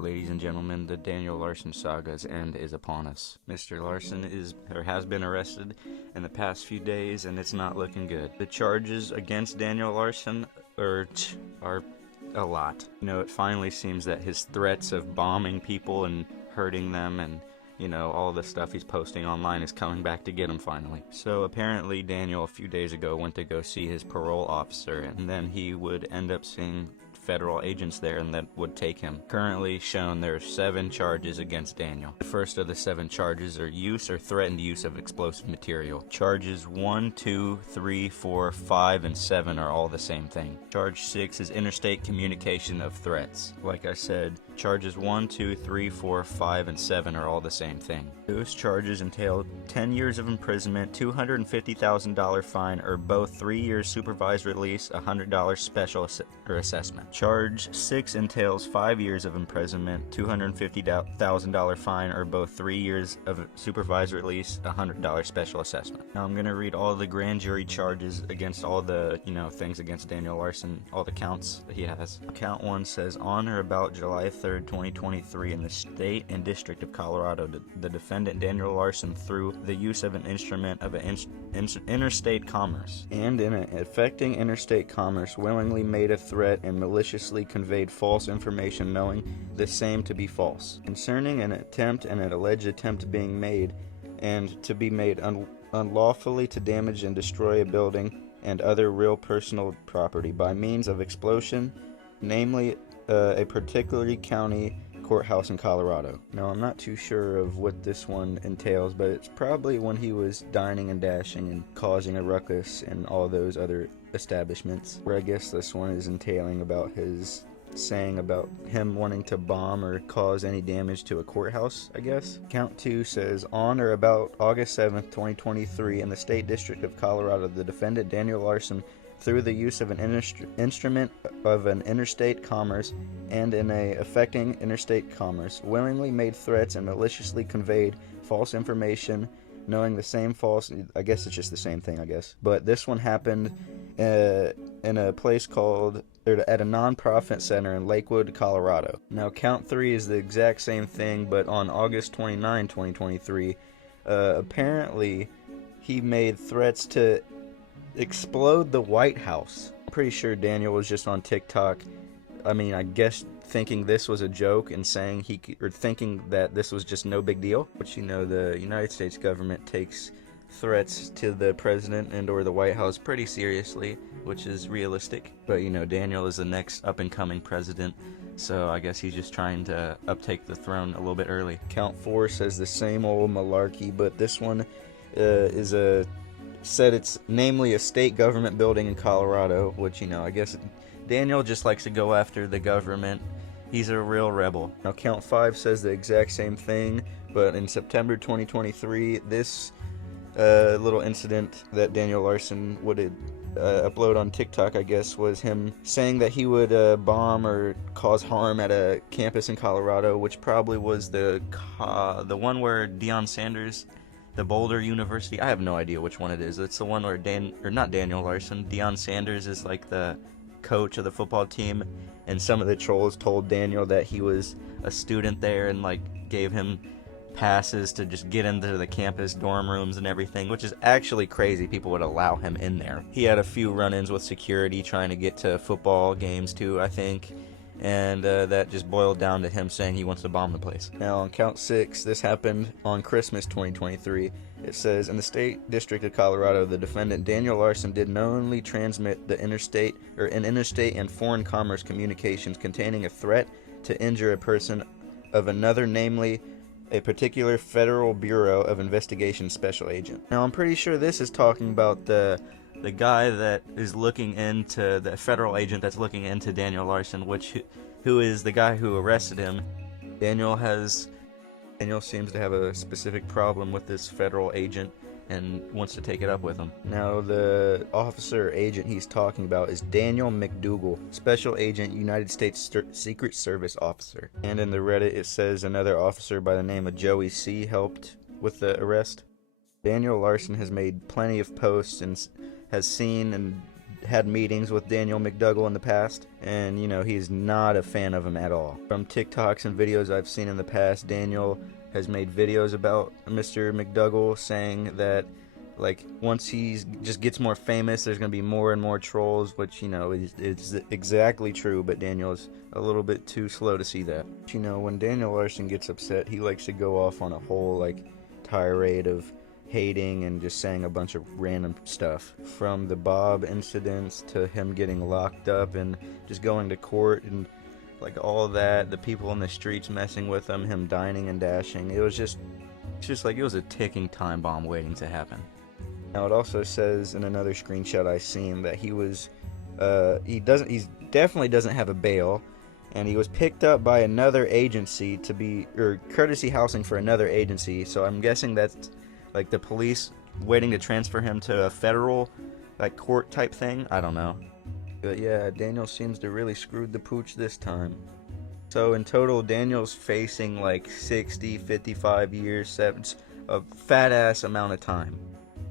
Ladies and gentlemen, the Daniel Larson saga's end is upon us. Mr. Larson has been arrested in the past few days, and it's not looking good. The charges against Daniel Larson are a lot. It finally seems that his threats of bombing people and hurting them and all the stuff he's posting online is coming back to get him finally. So apparently Daniel a few days ago went to go see his parole officer, and then he would end up seeing federal agents there and that would take him. Currently shown there are 7 charges against Daniel. The first of the 7 charges are use or threatened use of explosive material. Charges 1, 2, 3, 4, 5, and 7 are all the same thing. Charge 6 is interstate communication of threats. Like I said, charges 1, 2, 3, 4, 5, and 7 are all the same thing. Those charges entail 10 years of imprisonment, $250,000 fine, or both 3 years supervised release, $100 special assessment. Charge 6 entails 5 years of imprisonment, $250,000 fine, or both 3 years of supervised release, $100 special assessment. Now I'm going to read all the grand jury charges against all the, things against Daniel Larson, all the counts that he has. Count 1 says, on or about July 3rd, 2023, in the state and district of Colorado, the defendant Daniel Larson, through the use of an instrument of interstate commerce and in affecting interstate commerce, willingly made a threat and maliciously conveyed false information knowing the same to be false concerning an attempt and an alleged attempt being made and to be made unlawfully to damage and destroy a building and other real personal property by means of explosion, namely a particular county courthouse in Colorado. Now, I'm not too sure of what this one entails, but it's probably when he was dining and dashing and causing a ruckus in all those other establishments, where I guess this one is entailing about his saying about him wanting to bomb or cause any damage to a courthouse, I guess. Count 2 says, on or about August 7th, 2023, in the State District of Colorado, the defendant Daniel Larson, through the use of an instrument of an interstate commerce and in a affecting interstate commerce, willingly made threats and maliciously conveyed false information, knowing the same false, I guess it's just the same thing, I guess. But this one happened in a place called, at a non-profit center in Lakewood, Colorado. Now, count 3 is the exact same thing, but on August 29, 2023, apparently he made threats to explode the White House. I'm pretty sure Daniel was just on TikTok. I guess thinking this was a joke and saying thinking that this was just no big deal. But the United States government takes threats to the president and or the White House pretty seriously, which is realistic. But Daniel is the next up-and-coming president, so I guess he's just trying to uptake the throne a little bit early. Count 4 says the same old malarkey, but this one said it's namely a state government building in Colorado, which, I guess Daniel just likes to go after the government. He's a real rebel. Now, count 5 says the exact same thing, but in September 2023, this little incident that Daniel Larson would upload on TikTok, I guess, was him saying that he would bomb or cause harm at a campus in Colorado, which probably was the one where Deion Sanders, the Boulder University, I have no idea which one it is. It's the one where not Daniel Larson, Deion Sanders is like the coach of the football team, and some of the trolls told Daniel that he was a student there and gave him passes to just get into the campus dorm rooms and everything, which is actually crazy. People would allow him in there. He had a few run-ins with security trying to get to football games too, I think. And that just boiled down to him saying he wants to bomb the place. Now, on count 6, this happened on Christmas 2023. It says, in the State District of Colorado, the defendant Daniel Larson did knowingly transmit the interstate and foreign commerce communications containing a threat to injure a person of another, namely a particular Federal Bureau of Investigation special agent. Now, I'm pretty sure this is talking about the guy that is looking into, the federal agent that's looking into Daniel Larson, who is the guy who arrested him. Daniel seems to have a specific problem with this federal agent and wants to take it up with him. Now, the officer or agent he's talking about is Daniel McDougal, Special Agent, United States Secret Service Officer. And in the Reddit, it says another officer by the name of Joey C. helped with the arrest. Daniel Larson has made plenty of posts and has seen and had meetings with Daniel McDougal in the past, and you know, he's not a fan of him at all. From TikToks and videos I've seen in the past, Daniel has made videos about Mr. McDougal, saying that like once he just gets more famous, there's going to be more and more trolls, which, you know, is exactly true, but Daniel is a little bit too slow to see that. You know, when Daniel Larson gets upset, he likes to go off on a whole like tirade of hating and just saying a bunch of random stuff, from the Bob incidents to him getting locked up and just going to court and like all that, the people in the streets messing with him dining and dashing. It was just like it was a ticking time bomb waiting to happen. Now it also says in another screenshot I seen that he definitely doesn't have a bail, and he was picked up by another agency to be, or courtesy housing for another agency, so I'm guessing that's like the police waiting to transfer him to a federal like court type thing. I don't know. But yeah, Daniel seems to really screwed the pooch this time. So in total, Daniel's facing like 60, 55 years, a fat ass amount of time.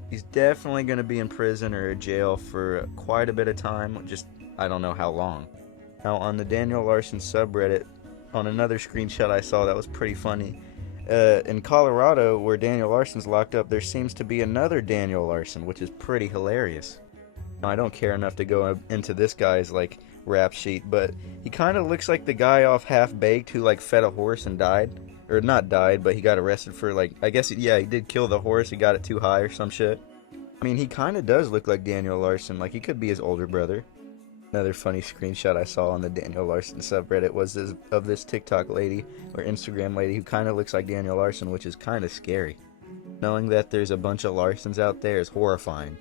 He's definitely going to be in prison or jail for quite a bit of time, just I don't know how long. Now on the Daniel Larson subreddit, on another screenshot I saw that was pretty funny, in Colorado, where Daniel Larson's locked up, there seems to be another Daniel Larson, which is pretty hilarious. Now, I don't care enough to go into this guy's like rap sheet, but he kind of looks like the guy off Half-Baked who like fed a horse and died. Or not died, but he got arrested for like, I guess, yeah, he did kill the horse, he got it too high or some shit. I mean, he kind of does look like Daniel Larson, like he could be his older brother. Another funny screenshot I saw on the Daniel Larson subreddit was of this TikTok lady, or Instagram lady, who kind of looks like Daniel Larson, which is kind of scary. Knowing that there's a bunch of Larsons out there is horrifying.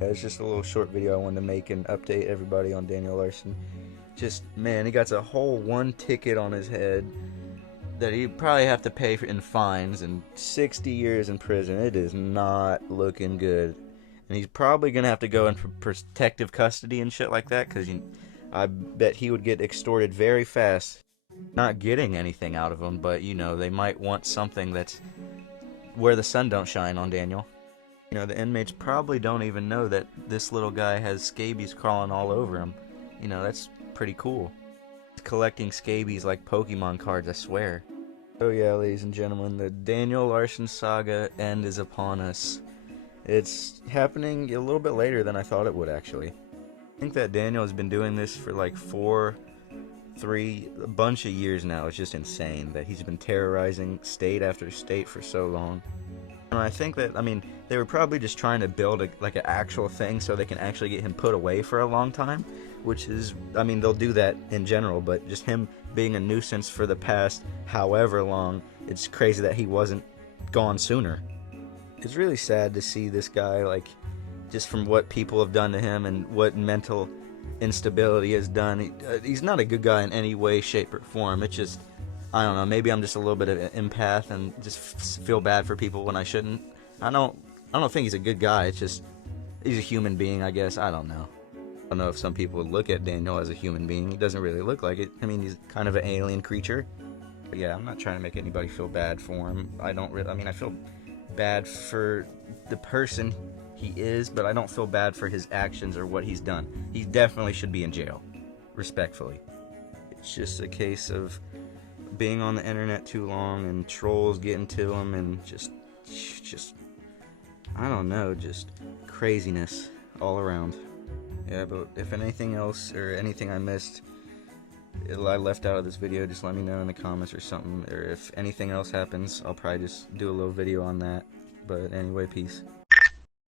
It's just a little short video I wanted to make and update everybody on Daniel Larson. Just, man, he got a whole one ticket on his head that he'd probably have to pay in fines and 60 years in prison. It is not looking good. And he's probably going to have to go in for protective custody and shit like that, because I bet he would get extorted very fast. Not getting anything out of him, but, you know, they might want something that's where the sun don't shine on Daniel. You know, the inmates probably don't even know that this little guy has scabies crawling all over him. You know, that's pretty cool. He's collecting scabies like Pokemon cards, I swear. Oh yeah, ladies and gentlemen, the Daniel Larson saga end is upon us. It's happening a little bit later than I thought it would, actually. I think that Daniel has been doing this for like a bunch of years now. It's just insane that he's been terrorizing state after state for so long. And I think that, I mean, they were probably just trying to build an actual thing so they can actually get him put away for a long time, which is, I mean, they'll do that in general, but just him being a nuisance for the past however long, it's crazy that he wasn't gone sooner. It's really sad to see this guy, like, just from what people have done to him and what mental instability has done. He's not a good guy in any way, shape, or form. It's just, I don't know, maybe I'm just a little bit of an empath and just feel bad for people when I shouldn't. I don't think he's a good guy. It's just, he's a human being, I guess. I don't know. I don't know if some people would look at Daniel as a human being. He doesn't really look like it. I mean, he's kind of an alien creature. But yeah, I'm not trying to make anybody feel bad for him. I feel bad for the person he is, but I don't feel bad for his actions or what he's done. He definitely should be in jail, respectfully. It's just a case of being on the internet too long and trolls getting to him and just I don't know, just craziness all around. Yeah, but if anything else or anything I missed, I left out of this video, just let me know in the comments or something. Or if anything else happens, I'll probably just do a little video on that. But anyway, peace.